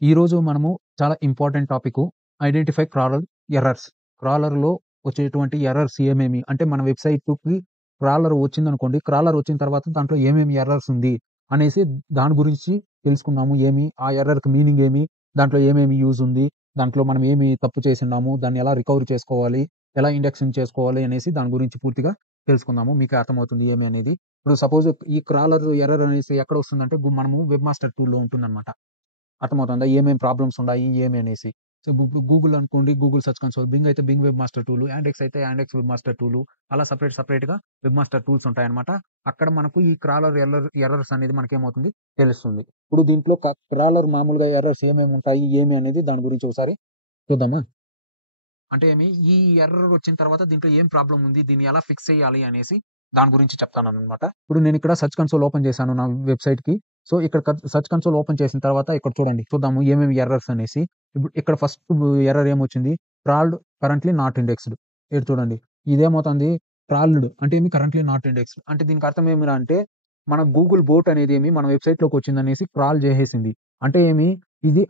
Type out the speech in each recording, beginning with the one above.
ఈరోజు మనము చాలా important topic identify crawler errors. క్రాలర్‌లో వచ్చేటువంటి ఎర్రర్స్ ఏమేమి? అంటే మన వెబ్‌సైట్‌కి క్రాలర్ వచ్చిందనుకోండి. క్రాలర్ వచ్చిన తర్వాత దాంట్లో ఏమేమి ఎర్రర్స్ ఉంది అనేసి దాని గురించి తెలుసుకుందాము. ఆ ఎర్రర్‌కి మీనింగ్ ఏమి? దాంట్లో ఏమేమి యూజ్ ఉంది? దాంట్లో మనం ఏమి తప్పు చేసున్నాము? దాన్ని ఎలా రికవరీ చేసుకోవాలి? ఎలా ఇండెక్సింగ్ చేసుకోవాలి అనేసి దాని గురించి పూర్తిగా తెలుసుకుందాము. మీకే అర్థమవుతుంది ఏమి అనేది. ఇప్పుడు సపోజ్ ఈ క్రాలర్ ఎర్రర్ అనేసి ఎక్కడొస్తుందంటే మనము వెబ్ మాస్టర్ టూల్‌లో ఉంటుందన్నమాట. అర్థమవుతుందా? ఏమేం ప్రాబ్లమ్స్ ఉన్నాయి ఏమి అనేసి. సో, ఇప్పుడు గూగుల్ అనుకోండి. Google search console. బింగ్ అయితే Bing web master tools. Yandex అయితే యాండెక్స్ వెబ్ మాస్టర్ టూలు. అలా సెపరేట్‌గా వెబ్ మాస్టర్ టూల్స్ ఉంటాయన్నమాట. అక్కడ మనకు ఈ క్రాలర్ ఎర్రర్స్ అనేది మనకేమవుతుంది తెలుస్తుంది. ఇప్పుడు దీంట్లో క్రాలర్ మామూలుగా ఎర్రర్స్ ఏమేమి ఉంటాయి? ఏమి అనేది దాని గురించి ఒకసారి చూద్దామా? అంటే ఈ ఎర్రర్ వచ్చిన తర్వాత దీంట్లో ఏం ప్రాబ్లమ్ ఉంది? దీన్ని ఎలా ఫిక్స్ చేయాలి అనేసి దాని గురించి చెప్తాననమాట. ఇప్పుడు నేనిక్కడ సెర్చ్ కన్సోల్ ఓపెన్ చేశాను నా వెబ్‌సైట్‌కి. సో, ఇక్కడ సెర్చ్ కన్సోల్ ఓపెన్ చేసిన తర్వాత ఇక్కడ చూడండి. చూద్దాము ఏమేమి ఎర్రర్స్ అనేసి. ఇప్పుడు ఇక్కడ ఫస్ట్ ఎర్రర్ ఏమొచ్చింది? Crawled currently not indexed. ఇక్కడ చూడండి. ఇదేమవుతుంది? క్రాల్డ్ అంటే కరెంట్‌లీ నాట్ ఇండెక్స్‌డ్. అంటే దీనికి అర్థం ఏమిరా అంటే మన గూగుల్ బోట్ అనేది మన వెబ్‌సైట్‌లోకి వచ్చిందనేసి క్రాల్ చేసేసింది. అంటే ఇది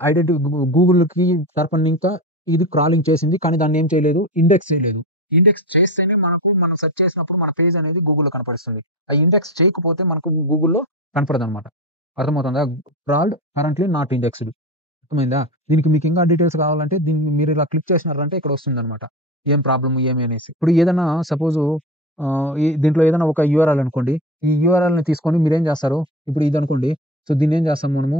గూగుల్‌కి తరపున ఇంకా ఇది క్రాలింగ్ చేసింది. కానీ దాన్నేం చేయలేదు, ఇండెక్స్ చేయలేదు. ఇండెక్స్ చేస్తేనే మనం సెర్చ్ చేసినప్పుడు మన పేజ్ అనేది గూగుల్‌లో కనపడిస్తుంది. ఆ ఇండెక్స్ చేయకపోతే మనకు గూగుల్‌లో కనపడదనమాట. అర్థమవుతుందా? Crawled currently not indexed. అర్థమైందా? దీనికి మీకు ఇంకా డీటెయిల్స్ కావాలంటే దీన్ని మీరు ఇలా క్లిక్ చేసినారంటే ఇక్కడ వస్తుందనమాట. ఏం ప్రాబ్లమ్ ఏమి అనేసి. ఇప్పుడు ఏదైనా సపోజు దీంట్లో ఏదైనా ఒక యూఆర్ఎల్ అనుకోండి. ఈ యూఆర్ఎల్‌ని తీసుకొని మీరేం చేస్తారు? ఇప్పుడు ఇదనుకోండి. సో, దీన్నేం చేస్తాం మనము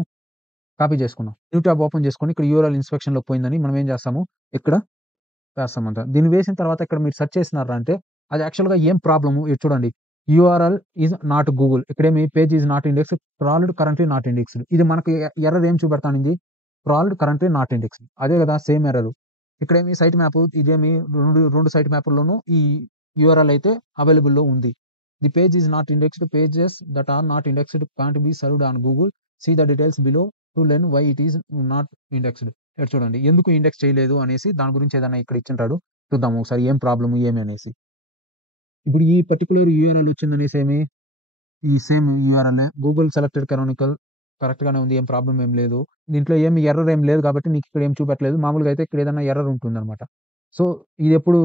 కాపీ చేసుకున్నాం. న్యూ ట్యాబ్ ఓపెన్ చేసుకొని ఇక్కడ యూఆర్ఎల్ ఇన్స్‌పెక్షన్‌లోకి పోయిందని మనం ఏం చేస్తాము? ఇక్కడ వేస్తామంట. దీన్ని వేసిన తర్వాత ఇక్కడ మీరు సెర్చ్ చేసినారా అంటే అది యాక్చువల్‌గా ఏం ప్రాబ్లము ఇది చూడండి. URL is not Google. ఇక్కడేమి page is not indexed. Crawled currently not indexed. ఇది మనకి ఎర్రర్ ఏం చూపెడతానింది? Crawled currently not indexed. అదే గదా! Same error. ఇక్కడేమి సైట్ మ్యాప్ ఇదేమి 2 సైట్ మ్యాపుల్లోనూ ఈ యూఆర్ఎల్ అయితే అవైలబుల్‌లో ఉంది. The page is not indexed. Pages that are not indexed can't be served on Google. See the details below to learn why it is not indexed. ఇక్కడ చూడండి. ఎందుకు ఇండెక్స్ చేయలేదు అనేసి దాని గురించి ఏదైనా ఇక్కడ ఇచ్చుంటాడు. చూద్దాం ఒకసారి ఏం ప్రాబ్లమ్ ఏమి అనేసి. ఇప్పుడు ఈ పర్టిక్యులర్ యూఆర్ఎల్ వచ్చిందనేసి ఈ సేమ్ యూఆర్ఎల్‌ఏ గూగుల్ సెలెక్టెడ్ కానానికల్ కరెక్ట్‌గానే ఉంది. ఏం ప్రాబ్లమ్ ఏం లేదు. దీంట్లో ఎర్రర్ ఏం లేదు కాబట్టి నీకిక్కడ ఏం చూపెట్టలేదు. మామూలుగా అయితే ఇక్కడ ఏదైనా ఎర్రర్ ఉంటుందన్నమాట. సో, ఇదెప్పుడు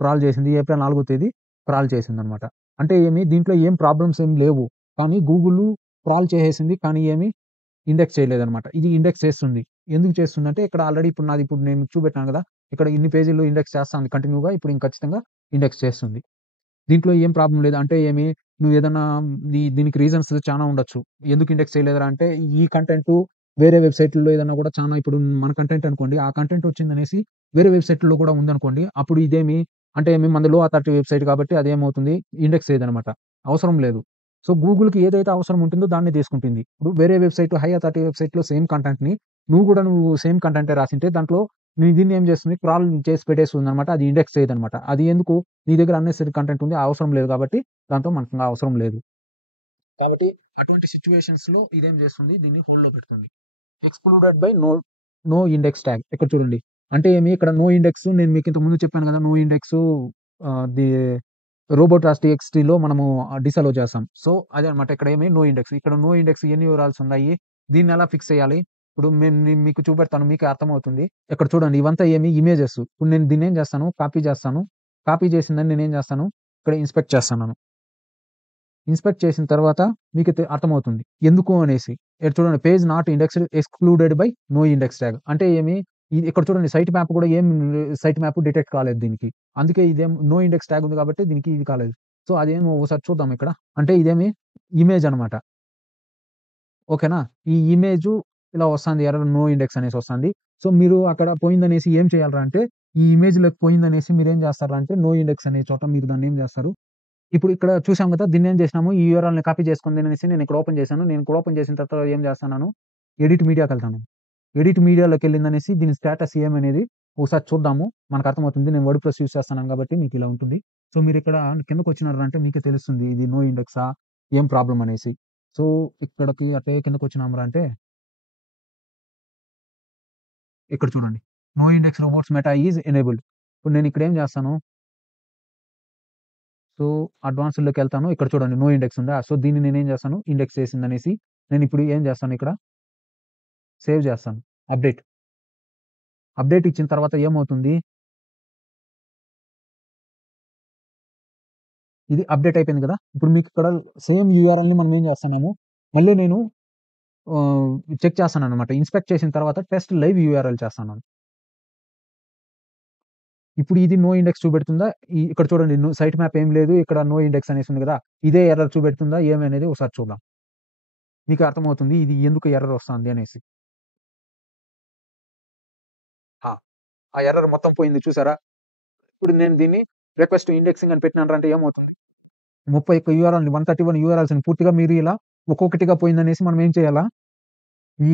క్రాల్ చేసింది? ఏప్రిల్ 4 తేదీ క్రాల్ చేసిందన్నమాట. అంటే దీంట్లో ఏం ప్రాబ్లమ్స్ ఏం లేవు. కానీ గూగుల్ క్రాల్ చేసేసింది. కానీ ఇండెక్స్ చేయలేదన్నమాట. ఇది ఇండెక్స్ చేస్తుంది. ఎందుకు చేస్తుందంటే ఇక్కడ ఆల్రెడీ ఇప్పుడు నేను చూపెట్టాను గదా! ఇక్కడ ఇన్ని పేజీల్లో ఇండెక్స్ చేస్తాంది కంటిన్యూ‌గా. ఇప్పుడు ఖచ్చితంగా ఇండెక్స్ చేస్తుంది. దీంట్లో ఏం ప్రాబ్లమ్ లేదు. అంటే నువ్వేదన్నా దీనికి రీజన్స్ చానా ఉండొచ్చు. ఎందుకు ఇండెక్స్ చేయలేదురా అంటే ఈ కంటెంటు వేరే వెబ్‌సైట్‌ల్లో ఏదన్నా గూడా చానా ఇప్పుడు మన కంటెంట్ అనుకోండి. ఆ కంటెంట్ వచ్చిందనేసి వేరే వెబ్‌సైట్‌ల్లో కూడా ఉందనుకోండి. అప్పుడు అంటే మనది లో అథారిటీ వెబ్‌సైట్ కాబట్టి అదేమవుతుంది ఇండెక్స్ చేయదనమాట. అవసరం లేదు. సో, గూగుల్‌కి ఏదైతే అవసరం ఉంటుందో దాన్నే తీసుకుంటుంది. ఇప్పుడు వేరే వెబ్‌సైట్ హై అథారిటీ వెబ్‌సైట్‌లో నువ్వు సేమ్ కంటెంటే రాసింటే దాంట్లో దీన్నేం చేస్తుంది క్రాల్ చేసి పెట్టేస్తుందనమాట. అది ఇండెక్స్ చేయదనమాట. అది ఎందుకు నీ దగ్గర అన్నెసెసరీ కంటెంట్ ఉంది. అవసరం లేదు కాబట్టి దాంతో మనకు అవసరం లేదు. కాబట్టి అటువంటి సిట్యుయేషన్స్‌లో ఇదేం చేస్తుంది దీన్ని హోల్డ్‌లో పెడుతుంది. Excluded by no index tag. ఇక్కడ చూడండి. అంటే ఇక్కడ నో ఇండెక్స్ నేను మీకు ఇంతకు ముందు చెప్పాను కదా! నో ఇండెక్సు ది రోబోటాస్ టీఎక్స్‌టీలో మనము డిసలౌ చేస్తాం. సో, అదే అన్నమాట. ఇక్కడ నో ఇండెక్స్. ఇక్కడ నో ఇండెక్స్ ఎన్ని వివరాల్స్ ఉన్నాయి. దీన్నెలా ఫిక్స్ చేయాలి? ఇప్పుడు నేను మీకు చూపెడతాను. మీకే అర్థమవుతుంది. ఇక్కడ చూడండి. ఇవంతా ఇమేజెస్. ఇప్పుడు నేను దీన్నేం చేస్తాను కాపీ చేస్తాను. కాపీ చేసిందాన్ని నేనేం చేస్తాను ఇక్కడ ఇన్స్‌పెక్ట్ చేస్తున్నాను. ఇన్స్‌పెక్ట్ చేసిన తర్వాత మీకు అర్థమవుతుంది. ఎందుకు అనేసి. ఇక్కడ చూడండి page not indexed excluded by no index tag. అంటే ఇది ఇక్కడ చూడండి సైట్ మ్యాప్ కూడా సైట్ మ్యాప్ డిటెక్ట్ కాలేదు దీనికి. అందుకే నో ఇండెక్స్ ట్యాగ్ ఉంది కాబట్టి దీనికి ఇది కాలేదు. సో, ఒకసారి చూద్దాం ఇక్కడ. అంటే ఇమేజ్ అన్నమాట. ఓకేనా? ఈ ఇమేజు ఇలా వస్తాంది. ఎర్రర్ నో ఇండెక్స్ అనేసి వస్తాంది. సో, మీరు అక్కడ పోయిందనేసి ఏం చేయాలిరా అంటే ఈ ఇమేజ్‌లోకి పోయిందనేసి మీరేం చేస్తారా అంటే నో ఇండెక్స్ అనే చోట మీరు దాన్నేం చేస్తారు ఇప్పుడు ఇక్కడ చూసాం గదా! దీన్నేం జేసినాము, ఈ యూఆర్ఎల్‌ని కాపీ చేసుకుందనేసి నేనిక్కడ ఓపెన్ చేశాను. నేను ఇక్కడ ఓపెన్ చేసిన తర్వాత ఏం చేస్తన్నాను, ఎడిట్ మీడియాకెళ్తాను. ఎడిట్ మీడియాలోకెళ్ళిందనేసి దీని స్టేటస్ ఏమనేది ఒకసారి చూద్దాము. మనకర్థమవుతుంది. నేను వర్డ్‌ప్రెస్ యూజ్ చేస్తున్నాను కాబట్టి మీకిలా ఉంటుంది. సో, మీరిక్కడ కిందకొచ్చినారంటే మీకే తెలుస్తుంది. ఇది నో ఇండెక్సా? ఏం ప్రాబ్లమ్ అనేసి. సో, ఇక్కడికి అటే కిందకొచ్చినాంరా అంటే ఇక్కడ చూడండి. No index robots meta is enabled. ఇప్పుడు నేనిక్కడేం చేస్తాను సో, అడ్వాన్స్‌డ్‌లోకెళ్తాను. ఇక్కడ చూడండి నో ఇండెక్స్ ఉందా? సో, దీన్ని నేనేం చేస్తాను ఇండెక్స్ చేసిందనేసి నేనిప్పుడు ఏం చేస్తాను ఇక్కడ సేవ్ చేస్తాను. అప్డేట్ ఇచ్చిన తర్వాత ఏమవుతుంది, ఇది అప్డేట్ అయిపోయింది కదా! ఇప్పుడు మీకు ఇక్కడ సేమ్ యూఆర్ఎల్‌ని మనం ఏం చేస్తున్నాము, మళ్ళీ నేను చెక్ చేస్తాననమాట. ఇన్స్పెక్ట్ చేసిన తర్వాత టెస్ట్ లైవ్ యూఆర్ఎల్ చేస్తాను. ఇప్పుడు ఇది నో ఇండెక్స్ చూపెడుతుందా? ఇక్కడ చూడండి సైట్ మ్యాప్ ఏం లేదు. ఇక్కడ నో ఇండెక్స్ అనేసి ఉంది కదా! ఇదే ఎర్రర్ చూపెడుతుందా ఏమనేది ఒకసారి చూద్దాం. మీకు అర్థమవుతుంది ఇది ఎందుకు ఎర్రర్ వస్తుంది అనేసి. ఆ! ఆ ఎర్రర్ మొత్తం పోయింది చూసారా? ఇప్పుడు నేను దీన్ని రిక్వెస్ట్ ఇండెక్సింగ్ అని పెట్టినానంటే ఏమవుతుంది? 31 యూఆర్ఎల్‌ని 131 యూఆర్ఎల్స్‌ని పూర్తిగా మీరు ఇలా ఒక్కొక్కటిగా పోయిందనేసి మనం ఏం చేయాలా? ఈ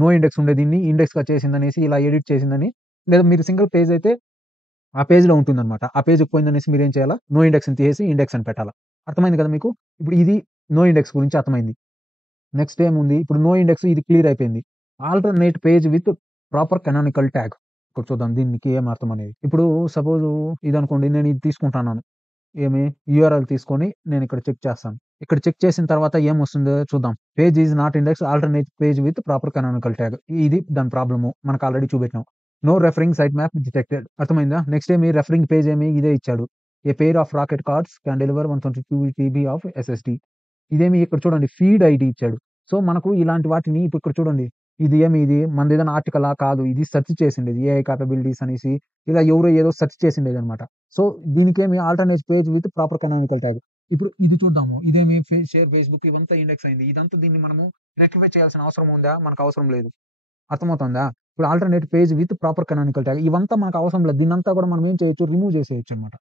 నో ఇండెక్స్ ఉండే దీన్ని ఇండెక్స్‌గా చేసిందనేసి ఇలా ఎడిట్ చేసిందని, లేదా మీరు సింగిల్ పేజ్ అయితే ఆ పేజ్‌లో ఉంటుందన్నమాట. ఆ పేజ్‌కి పోయిందనేసి మీరేం చేయాలా? నో ఇండెక్స్‌ని తీసేసి ఇండెక్స్ అని పెట్టాలా. అర్థమైంది కదా మీకు? ఇప్పుడు ఇది నో ఇండెక్స్ గురించి అర్థమైంది. నెక్స్ట్ ఏముంది? ఇప్పుడు నో ఇండెక్స్ ఇది క్లియర్ అయిపోయింది. Alternate page with proper canonical tag. ఇప్పుడు చూద్దాం దీనికి ఏం అర్థం అనేది. ఇప్పుడు సపోజ్ ఇదనుకోండి నేను ఇది తీసుకుంటున్నాను. ఏమి యూఆర్ఎల్ తీసుకొని నేను ఇక్కడ చెక్ చేస్తాను. ఇక్కడ చెక్ చేసిన తర్వాత ఏమొస్తుందో చూద్దాం. Page is not index alternate page with proper canonical tag. ఇది దాని ప్రాబ్లము. మనకు ఆల్రెడీ చూపెట్టినాం. No referring site map detected. అర్థమైందా? నెక్స్ట్ ఏమి రెఫరింగ్ పేజ్ ఏమి ఇదే ఇచ్చాడు. A pair of rocket cards can deliver 122 TB of SSD. ఇదేమి ఇక్కడ చూడండి ఫీడ్ ఐడీ ఇచ్చాడు. సో, మనకు ఇలాంటి వాటిని ఇప్పుడు ఇక్కడ చూడండి. ఇది మనదేదైనా ఆర్టికలా? కాదు. ఇది సెర్చ్ చేసిండేది. ఏఐ కేపబిలిటీస్ అనేసి ఇలా ఎవరో ఏదో సెర్చ్ చేసిండేదనమాట. సో, దీనికేమి alternate page with proper canonical tag. ఇప్పుడు ఇది చూద్దాము. ఇదేమి షేర్ ఫేస్‌బుక్ ఇవంతా ఇండెక్స్ అయింది. ఇదంతా దీన్ని మనము రెక్టిఫై చేయాల్సిన అవసరం ఉందా? మనకు అవసరం లేదు. అర్థమవుతుందా? ఇప్పుడు alternate page with proper canonical tag ఇవంతా మనకు అవసరం లేదు. దీన్నంతా కూడా మనం ఏం చేయొచ్చు? రిమూవ్ చేసేయొచ్చనమాట.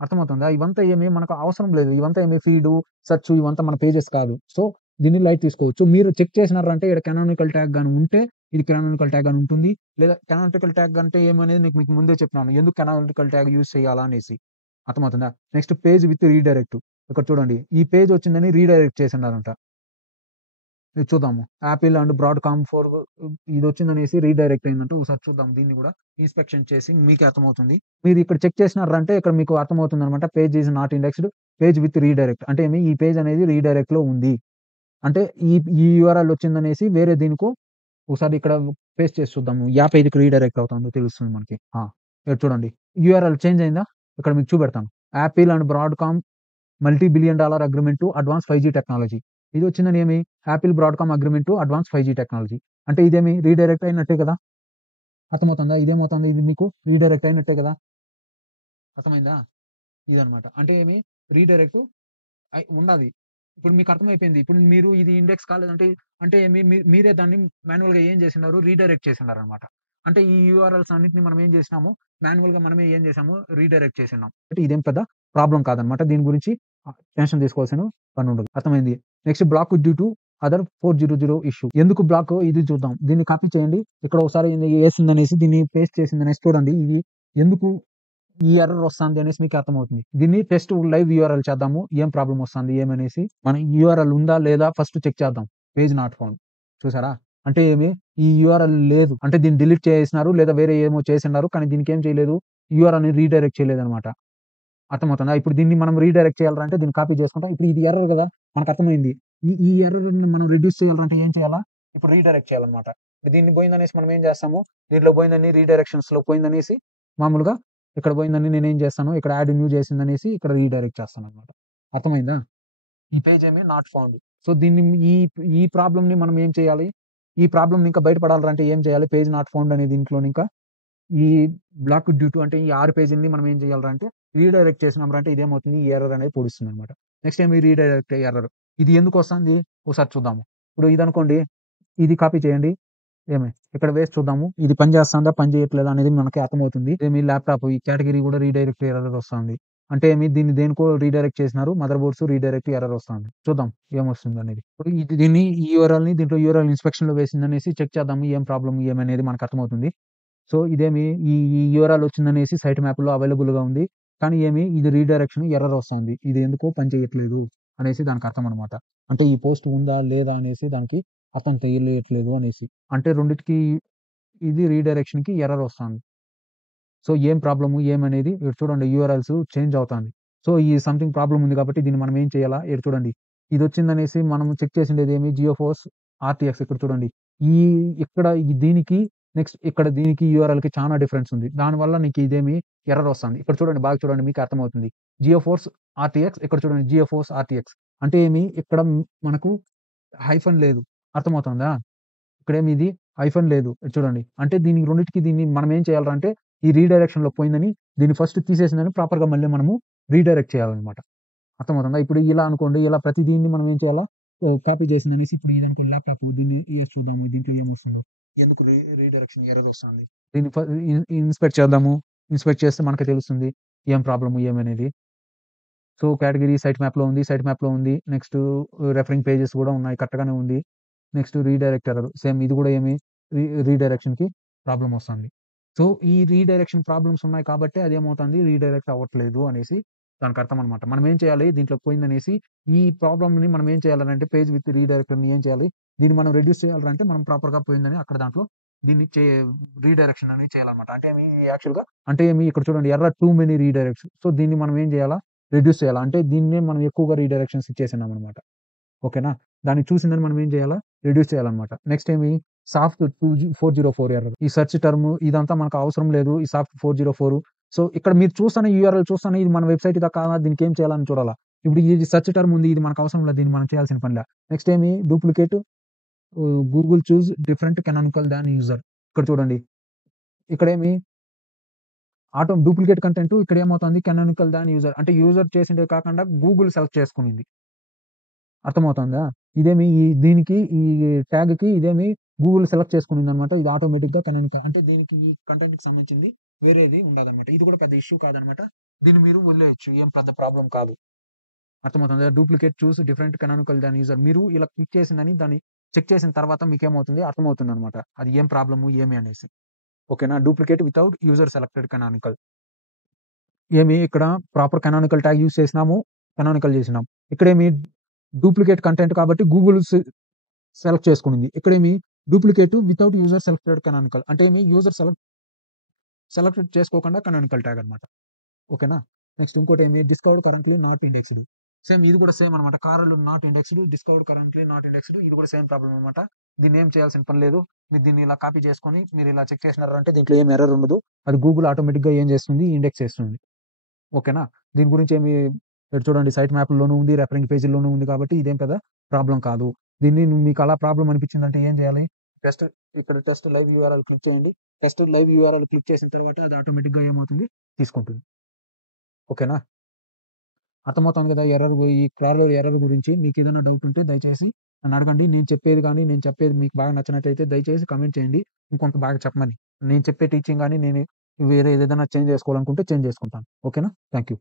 అర్థమవుతుందా? ఇవంతా ఏమి మనకు అవసరం లేదు. ఇవంతా ఏమి ఫీడు, సెర్చ్ ఇవంతా మన పేజెస్ కాదు. సో, దీన్ని లైట్ తీసుకోవచ్చు. మీరు చెక్ చేసినారంటే ఈడ కానానికల్ ట్యాగ్ గాని ఉంటే, ఇది కానానికల్ ట్యాగ్ అని ఉంటుంది. లేదా కానానికల్ ట్యాగ్ అంటే ఏమనేది మీకు ముందే చెప్పినాను. ఎందుకు కానానికల్ ట్యాగ్ యూజ్ చేయాలా అనేసి. అర్థమవుతుందా? Next page with redirect. ఇక్కడ చూడండి. ఈ పేజ్ వచ్చిందని రీడైరెక్ట్ చేసినారంట. ఇది చూద్దాము. Apple and Broadcom for ఇదొచ్చిందనేసి redirect అయిందంట. ఒకసారి చూద్దాం దీన్ని గూడా ఇన్స్‌పెక్షన్ చేసి మీకే అర్థమవుతుంది. మీరు ఇక్కడ చెక్ చేసినారంటే ఇక్కడ మీకు అర్థమవుతుందనమాట. Page is not indexed page with redirect. అంటే ఏమి ఈ పేజ్ అనేది రీడైరెక్ట్‌లో ఉంది. అంటే ఈ ఈ యూఆర్ఎల్ వచ్చిందనేసి వేరే దీనికో ఒకసారి ఇక్కడ పేస్ట్ చేసి చూద్దాము. యా పేజ్‌కి రీడైరెక్ట్ అవుతుందో తెలుస్తుంది మనకి. ఇక్కడ చూడండి. యూఆర్ఎల్ చేంజ్ అయిందా? ఇక్కడ మీకు చూపెడతాను. Apple and Broadcom multi billion dollar agreement to advance 5జీ టెక్నాలజీ. ఇది వచ్చిందని ఏమి? Apple Broadcom agreement to advance 5జీ టెక్నాలజీ. అంటే ఇదేమి రీడైరెక్ట్ అయినట్టే కదా! అర్థమవుతుందా? ఇదేమవుతుంది? ఇది మీకు రీడైరెక్ట్ అయినట్టే కదా! అర్థమైందా? ఇదనమాట. అంటే ఏమి? రీడైరెక్ట్ ఉండాది. ఇప్పుడు మీకు అర్థమైపోయింది. ఇప్పుడు మీరు ఇది ఇండెక్స్ కాలేదంటే అంటే మీరే దాన్ని మాన్యువల్‌గా ఏం చేసినారు? రీడైరెక్ట్ చేసినారనమాట. అంటే ఈ యూఆర్ఎల్స్ అన్నిటిని మనం ఏం చేసినాము? మాన్యువల్‌గా మనమే ఏం చేసాము? రీడైరెక్ట్ చేసినాం. అంటే ఇదేం పెద్ద ప్రాబ్లమ్ కాదనమాట. దీని గురించి టెన్షన్ తీసుకోవాల్సిన పనుండదు. అర్థమైంది. Next block due to other 400 issue. ఎందుకు బ్లాక్ ఇది చూద్దాం. దీన్ని కాపీ చేయండి. ఇక్కడ ఒకసారి ఏసిందనేసి దీన్ని పేస్ట్ చేసిందనేసి చూడండి. ఇది ఎందుకు ఈ ఎర్రర్ వస్తాంది అనేసి మీకు అర్థమవుతుంది. దీన్ని టెస్ట్ లైవ్ యూఆర్ఎల్ చేద్దాము. ఏం ప్రాబ్లమ్ వస్తాంది ఏమనేసి. మన యూఆర్ఎల్ ఉందా లేదా ఫస్ట్ చెక్ చేద్దాం. Page not found. చూసారా? అంటే ఏమి ఈ యూఆర్ఎల్ లేదు. అంటే దీన్ని డిలీట్ చేసేసినారు లేదా వేరే ఏమో చేసున్నారు. కానీ దీనికేం చేయలేదు. యూఆర్ఎల్‌ని రీడైరెక్ట్ చేయలేదనమాట. అర్థమవుతుందా? ఇప్పుడు దీన్ని మనం రీడైరెక్ట్ చేయాలంటే దీన్ని కాపీ చేసుకుంటాం. ఇప్పుడు ఇది ఎర్రర్ గదా! మనకర్థమైంది. ఈ ఎర్రర్‌ని మనం రెడ్యూస్ చేయాలంటే ఏం చేయాలా? ఇప్పుడు రీడైరెక్ట్ చేయాలన్నమాట. దీన్ని పోయిందనేసి మనం ఏం చేస్తాము? దీంట్లో పోయిందని రీడైరెక్షన్స్‌లో పోయిందనేసి మామూలుగా ఇక్కడ పోయిందని నేనేం చేస్తాను? ఇక్కడ యాడ్ న్యూ చేసిందనేసి ఇక్కడ రీడైరెక్ట్ చేస్తానన్నమాట. అర్థమైందా? ఈ పేజ్ ఏమి నాట్ ఫౌండ్. సో, దీన్ని ఈ ఈ ప్రాబ్లమ్‌ని మనం ఏం చేయాలి? ఈ ప్రాబ్లమ్‌ని ఇంకా బయటపడాలంటే ఏం చేయాలి? పేజ్ నాట్ ఫౌండ్ అనే దీంట్లోని ఇంకా ఈ బ్లాక్ డ్యూ టు అంటే ఈ 6 పేజీలని మనం ఏం చేయాలంటే రీడైరెక్ట్ చేసినామంటే ఇదేమవుతుంది? ఈ ఎర్రర్ అనేది పొడుస్తుందనమాట. నెక్స్ట్ ఏమి రీడైరెక్ట్ ఎర్రర్. ఇది ఎందుకొస్తాంది? ఒకసారి చూద్దాము. ఇప్పుడు ఇదనుకోండి. ఇది కాపీ చేయండి. ఏమి ఇక్కడ వేసి చూద్దాము. ఇది పని చేస్తాందా? పని చేయట్లేదా? అనేది మనకి అర్థమవుతుంది. ఏమి ల్యాప్‌టాప్ ఈ కేటగిరీ కూడా రీడైరెక్ట్ ఎర్రర్ వస్తాంది. అంటే ఏమి దీన్ని దేనికో రీడైరెక్ట్ చేసినారు. మదర్ బోర్డ్స్ రీడైరెక్ట్ ఎర్రర్ వస్తాంది. చూద్దాం ఏమొస్తుందనేది. ఇప్పుడు దీన్ని ఈ యూఆర్ఎల్‌ని దీంట్లో యూఆర్ఎల్ ఇన్స్‌పెక్షన్‌లో వేసిందనేసి చెక్ చేద్దాము. ఏం ప్రాబ్లమ్ ఏమనేది మనకు అర్థమవుతుంది. సో, ఇదేమి ఈ యూఆర్ఎల్ వచ్చిందనేసి సైట్ మ్యాప్‌లో అవైలబుల్‌గా ఉంది. కానీ ఇది రీడైరెక్షన్ ఎర్రర్ వస్తాంది. ఇది ఎందుకో పని చేయట్లేదు అనేసి దానికి అర్థం అనమాట. అంటే ఈ పోస్ట్ ఉందా? లేదా? అనేసి దానికి అర్థం తెలియట్లేదు అనేసి. అంటే రెండిటికి ఇది రీడైరెక్షన్‌కి ఎర్రర్ వస్తాంది. సో, ఏం ప్రాబ్లము ఏమనేది ఇక్కడ చూడండి యూఆర్ఎల్స్ చేంజ్ అవుతాంది. సో, ఈ సంథింగ్ ప్రాబ్లమ్ ఉంది కాబట్టి దీన్ని మనం ఏం చేయాలా? ఇక్కడ చూడండి. ఇదొచ్చిందనేసి మనం చెక్ చేసిండేది ఏమి జియోఫోర్స్ ఆర్‌టీఎక్స్ ఇక్కడ చూడండి. ఈ ఇక్కడ దీనికి నెక్స్ట్ ఇక్కడ దీనికి యూఆర్ఎల్‌కి చాలా డిఫరెన్స్ ఉంది. దానివల్ల నీకు ఇదేమి ఎర్రర్ వస్తుంది. ఇక్కడ చూడండి బాగా చూడండి మీకు అర్థమవుతుంది. జియోఫోర్స్ ఆర్టీఎక్స్ ఇక్కడ చూడండి జియోఫోర్స్ ఆర్టీఎక్స్ అంటే ఏమి ఇక్కడ మనకు హైఫన్ లేదు. అర్థమవుతుందా? ఇక్కడేమి ఇది హైఫన్ లేదు. చూడండి. అంటే దీనికి రెండిటికి దీన్ని మనం ఏం చేయాలిరా అంటే ఈ రీడైరెక్షన్‌లో పోయిందని దీన్ని ఫస్ట్ తీసేసిందని ప్రాపర్‌గా మళ్ళీ మనము రీడైరెక్ట్ చేయాలన్నమాట. అర్థమవుతుందా? ఇప్పుడు ఇలా అనుకోండి. ఇలా ప్రతి దీన్ని మనం ఏం చేయాలా కాపీ చేసిందనేసి ఇప్పుడు ఇదనుకోండి ల్యాప్‌టాప్ దీన్ని చూద్దాము. దీంట్లో ఏమొస్తుందో. ఎందుకు రీడైరెక్షన్ ఎర్రర్ వస్తుంది. దీన్ని ఇన్స్పెక్ట్ చేద్దాము. ఇన్స్పెక్ట్ చేస్తే మనకు తెలుస్తుంది. ఏం ప్రాబ్లమ్ ఏమనేది. సో, కేటగిరీ సైట్ మ్యాప్‌లో ఉంది. సైట్ మ్యాప్‌లో ఉంది. నెక్స్ట్ రెఫరింగ్ పేజెస్ కూడా ఉన్నాయి. కరెక్ట్‌గానే ఉంది. Next redirect error. సేమ్ ఇది కూడా ఏమి రీడైరెక్షన్‌కి ప్రాబ్లమ్ వస్తుంది. సో, ఈ రీడైరెక్షన్ ప్రాబ్లమ్స్ ఉన్నాయి కాబట్టే అదేమవుతుంది రీడైరెక్ట్ అవ్వట్లేదు అనేసి దానికి అర్థం అనమాట. మనం ఏం చేయాలి దీంట్లో పోయిందనేసి ఈ ప్రాబ్లమ్‌ని మనం ఏం చేయాలనంటే పేజ్ విత్ రీడైరెక్టర్‌ని ఏం చేయాలి? దీన్ని మనం రెడ్యూస్ చేయాలంటే మనం ప్రాపర్‌గా పోయిందని అక్కడ దాంట్లో దీన్ని రీడైరెక్షన్ అనేది చేయాలన్నమాట. అంటే ఏమి యాక్చువల్‌గా అంటే ఏమి ఇక్కడ చూడండి error too many redirection. So, దీన్ని మనం ఏం చేయాలా? రెడ్యూస్ చేయాలా. అంటే దీన్నే మనం ఎక్కువగా రీడైరెక్షన్స్ ఇచ్చేసినామనమాట. ఓకేనా? దాన్ని చూసిందని మనం ఏం చేయాలా? రెడ్యూస్ చేయాలన్నమాట. నెక్స్ట్ ఏమి సాఫ్ట్ 404 ఎర్రర్. ఈ సెర్చ్ టర్మ్ ఇదంతా మనకు అవసరం లేదు. ఈ సాఫ్ట్ 404 సో, ఇక్కడ మీరు చూస్తేనే యూఆర్ఎల్ చూస్తేనే ఇది మన వెబ్‌సైట్ ఇదా కాదా దీనికి ఏం చేయాలని చూడాలా. ఇప్పుడు ఇది సెర్చ్ టర్మ్ ఉంది. ఇది మనకు అవసరం లేదు. దీన్ని మనం చేయాల్సిన పనిలే. నెక్స్ట్ ఏమి డూప్లికేట్ గూగుల్ చూస్ డిఫరెంట్ కానానికల్ దాన్ యూజర్. ఇక్కడ చూడండి. ఇక్కడేమి డూప్లికేట్ కంటెంట్ ఇక్కడ ఏమవుతుంది కానానికల్ దాన్ యూజర్. అంటే యూజర్ చేసిందే కాకుండా గూగుల్ సెలెక్ట్ చేసుకునింది. అర్థమవుతుందా? ఇదేమి దీనికి ఈ ట్యాగ్‌కి ఇదేమి గూగుల్ సెలెక్ట్ చేసుకునిందనమాట. ఇది ఆటోమేటిక్‌గా కానానికల్ అంటే దీనికి ఈ కంటెంట్‌కి సంబంధించింది వేరేది ఉండదనమాట. ఇది కూడా పెద్ద ఇష్యూ కాదనమాట. దీన్ని మీరు వదిలేయొచ్చు. ఏం పెద్ద ప్రాబ్లమ్ కాదు. అర్థమవుతుందా? డూప్లికేట్ చూస్ డిఫరెంట్ కానానికల్ దాన్ యూజర్. మీరు ఇలా క్లిక్ చేసిందని దాన్ని చెక్ చేసిన తర్వాత మీకేమవుతుంది అర్థమవుతుందనమాట. అది ఏం ప్రాబ్లము ఏమి అనేసి. ఓకేనా? Duplicate without user selected canonical. ఏమి ఇక్కడ ప్రాపర్ కానానికల్ ట్యాగ్ యూజ్ చేసినాము. కానానికల్ చేసినాం. ఇక్కడేమి డూప్లికేట్ కంటెంట్ కాబట్టి గూగుల్ సెలెక్ట్ చేసుకునింది. ఇక్కడేమి duplicate without user selected canonical. అంటే ఏమి యూజర్ సెలెక్ట్ చేసుకోకుండా కానానికల్ ట్యాగ్ అనమాట. ఓకేనా? నెక్స్ట్ ఇంకోటేమి discovered currently not indexed. Same ఇది కూడా సేమ్ అనమాట. Crawled not indexed, discovered currently not indexed. ఇది కూడా సేమ్ ప్రాబ్లమ్ అనమాట. దీన్నేం చేయాల్సిన పని లేదు. మీరు దీన్ని ఇలా కాపీ చేసుకొని మీరు ఇలా చెక్ చేసినారంటే దీంట్లో ఏం ఎర్రర్ ఉండదు. అది గూగుల్ ఆటోమేటిక్‌గా ఏం చేస్తుంది ఇండెక్స్ చేస్తుంది. ఓకేనా? దీని గురించి ఏమి ఇక్కడ చూడండి సైట్ మ్యాప్‌ల్లోనూ ఉంది. రెఫరింగ్ పేజీల్లోనూ ఉంది కాబట్టి ఇదేం పెద్ద ప్రాబ్లమ్ కాదు. దీన్ని మీకు అలా ప్రాబ్లమ్ అనిపించిందంటే ఏం చేయాలి? ఇక్కడ టెస్ట్ లైవ్ యూఆర్ఎల్ క్లిక్ చేయండి. టెస్ట్ లైవ్ యూఆర్ఎల్ క్లిక్ చేసిన తర్వాత అది ఆటోమేటిక్‌గా ఏమవుతుంది తీసుకుంటుంది. ఓకేనా? అర్థమవుతుంది కదా! ఈ క్రాలర్ ఎర్రర్ గురించి మీకేదైనా డౌట్ ఉంటే దయచేసి నన్నడగండి. నేను చెప్పేది మీకు బాగా నచ్చినట్టయితే దయచేసి కామెంట్ చేయండి. ఇంకొంత బాగా చెప్పమని. నేను చెప్పే టీచింగ్ గాని నేను వేరే ఏదైనా చేంజ్ చేసుకోవాలనుకుంటే చేంజ్ చేసుకుంటాను. ఓకేనా? Thank you.